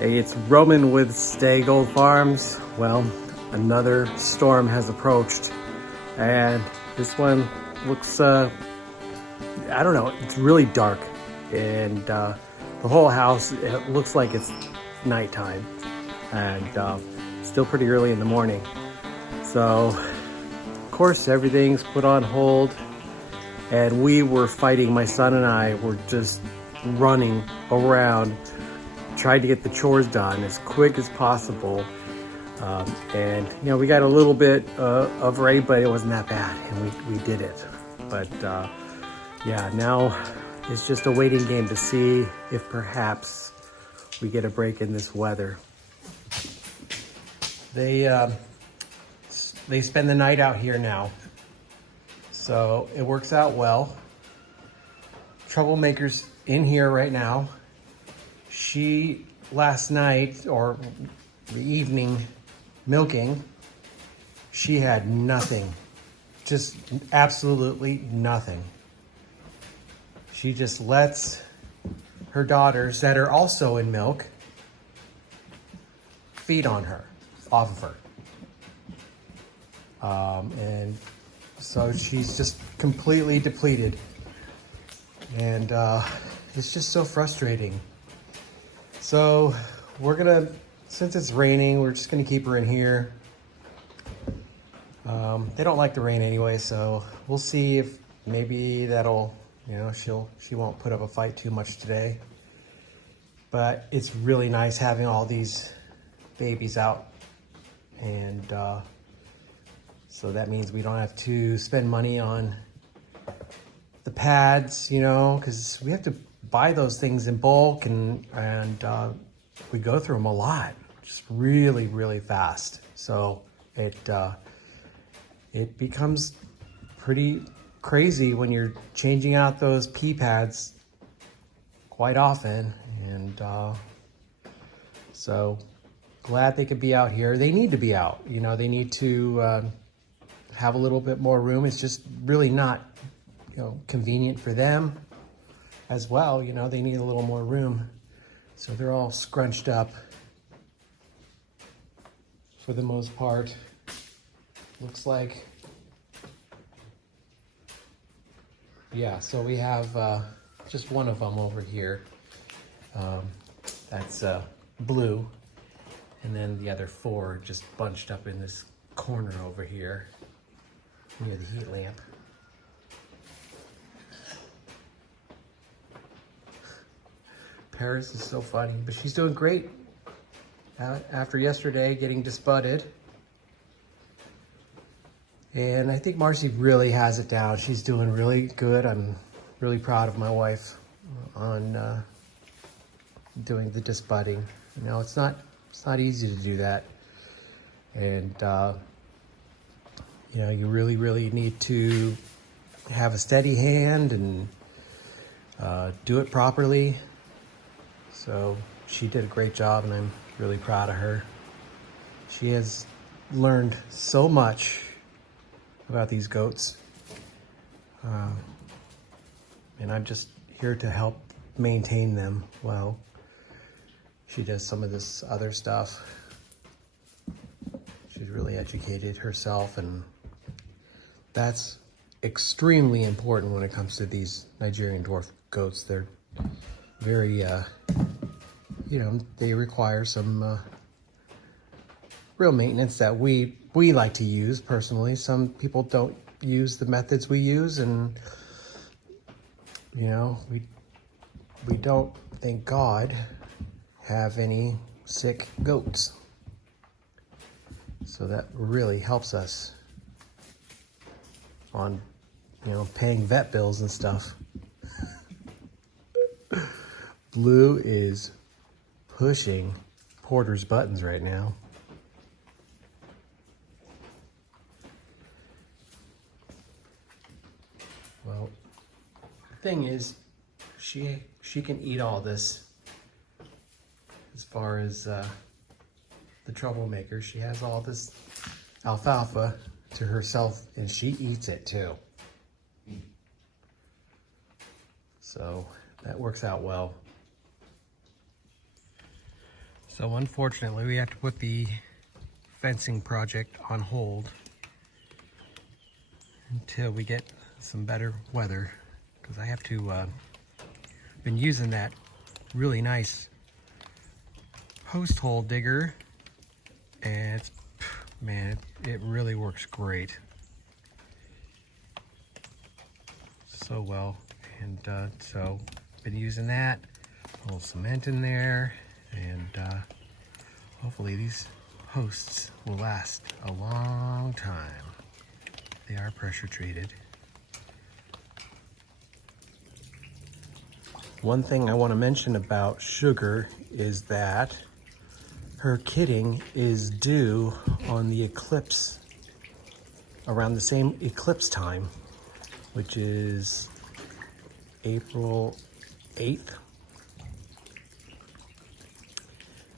Hey, it's Roman with Stay Gold Farms. Well, another storm has approached, and this one looks, I don't know, it's really dark, and the whole house, it looks like it's nighttime, and still pretty early in the morning. So, of course, everything's put on hold, and we were fighting, my son and I were just running around tried to get the chores done as quick as possible. And you know, we got a little bit of rain, but it wasn't that bad, and we did it. But yeah, now it's just a waiting game to see if perhaps we get a break in this weather. They spend the night out here now, so it works out well. Troublemaker's in here right now. She, last night, or the evening, milking, she had nothing. Just absolutely nothing. She just lets her daughters, that are also in milk, feed on her, off of her. And so she's just completely depleted. And it's just so frustrating. So we're gonna, since it's raining, we're just gonna keep her in here. They don't like the rain anyway, so we'll see if maybe that'll, you know, she won't put up a fight too much today. But it's really nice having all these babies out, and so that means we don't have to spend money on the pads, you know, because we have to buy those things in bulk, and we go through them a lot, just really, really fast. So it becomes pretty crazy when you're changing out those pee pads quite often. And so glad they could be out here. They need to be out, you know, they need to have a little bit more room. It's just really not, you know, convenient for them as well. You know, they need a little more room. So they're all scrunched up for the most part. Looks like, yeah, so we have just one of them over here. That's blue. And then the other four are just bunched up in this corner over here near the heat lamp. Paris is so funny, but she's doing great after yesterday getting disbudded. And I think Marcy really has it down. She's doing really good. I'm really proud of my wife on doing the disbudding. You know, it's not easy to do that. And you know, you really, really need to have a steady hand and do it properly. So she did a great job, and I'm really proud of her. She has learned so much about these goats. And I'm just here to help maintain them while she does some of this other stuff. She's really educated herself, and that's extremely important when it comes to these Nigerian dwarf goats. They're very, you know, they require some real maintenance that we like to use personally. Some people don't use the methods we use, and you know, we don't, thank God, have any sick goats. So that really helps us on, you know, paying vet bills and stuff. Blue is pushing Porter's buttons right now. Well, the thing is, she can eat all this. As far as the troublemaker, she has all this alfalfa to herself, and she eats it too. So that works out well. So unfortunately, we have to put the fencing project on hold until we get some better weather, because I have to been using that really nice post hole digger, and it's, man, it really works great so well. And so been using that, a little cement in there, and hopefully these posts will last a long time. They are pressure treated. One thing I want to mention about Sugar is that her kidding is due on the eclipse, around the same eclipse time, which is April 8th.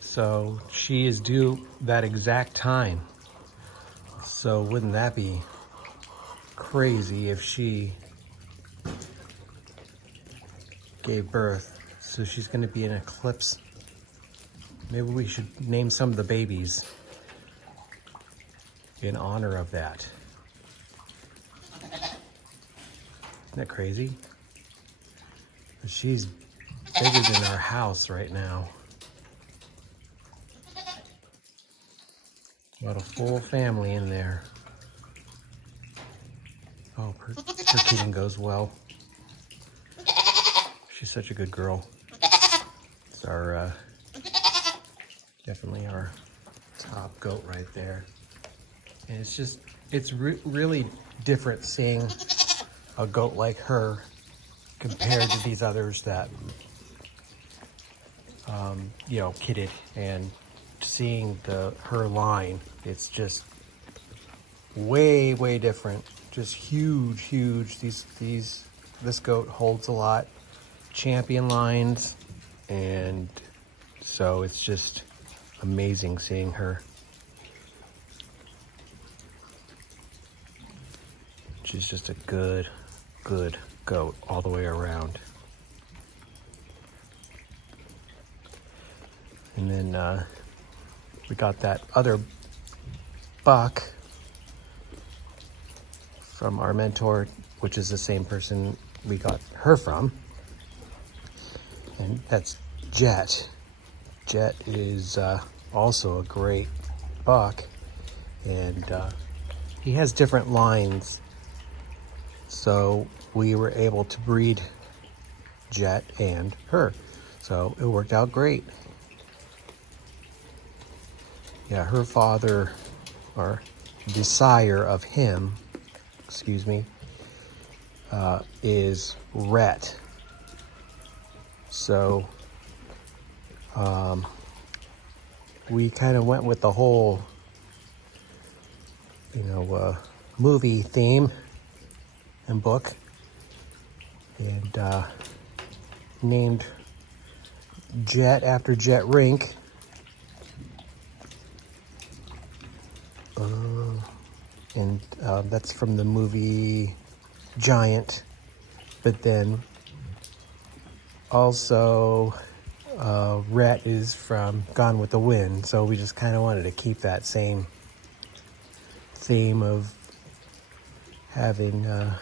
So she is due that exact time. So wouldn't that be crazy if she gave birth? So she's going to be in eclipse. Maybe we should name some of the babies in honor of that. Isn't that crazy? She's bigger than our house right now. Got a full family in there. Oh, her kidding goes well. She's such a good girl. It's our, definitely our top goat right there. And it's just, it's really different seeing a goat like her compared to these others that, you know, kidded, and seeing her line, it's just way different. Just huge. This goat holds a lot, champion lines, and so it's just amazing seeing her. She's just a good goat all the way around. And then we got that other buck from our mentor, which is the same person we got her from. And that's Jet. Jet is also a great buck, and he has different lines. So we were able to breed Jet and her. So it worked out great. Yeah, her father, or the sire of him, excuse me, is Rhett. So we kind of went with the whole, you know, movie theme and book, and named Jet after Jet Rink. And that's from the movie Giant. But then also Rhett is from Gone with the Wind. So we just kind of wanted to keep that same theme of having the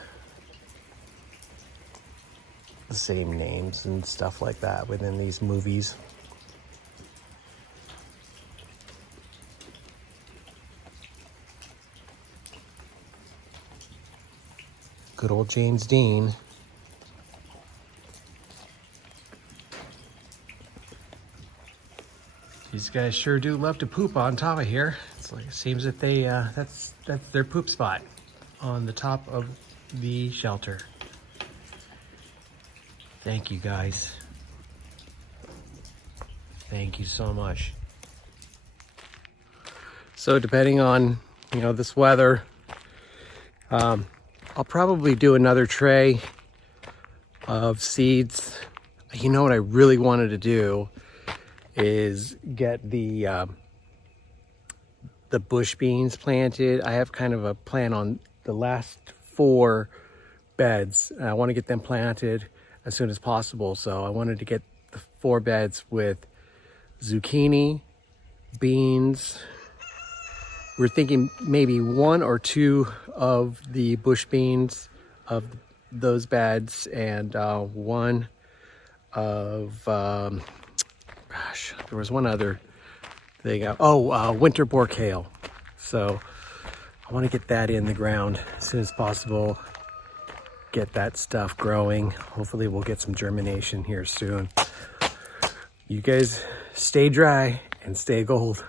same names and stuff like that within these movies. Good old James Dean. These guys sure do love to poop on top of here. It's like, it seems that they that's their poop spot on the top of the shelter. Thank you guys. Thank you so much. So depending on, you know, this weather, I'll probably do another tray of seeds. You know what I really wanted to do is get the bush beans planted. I have kind of a plan on the last 4 beds. I want to get them planted as soon as possible. So I wanted to get the 4 beds with zucchini, beans. We're thinking maybe 1 or 2 of the bush beans of those beds, and 1 of, gosh, there was one other thing. Winter Boar kale. So I want to get that in the ground as soon as possible. Get that stuff growing. Hopefully we'll get some germination here soon. You guys stay dry and stay gold.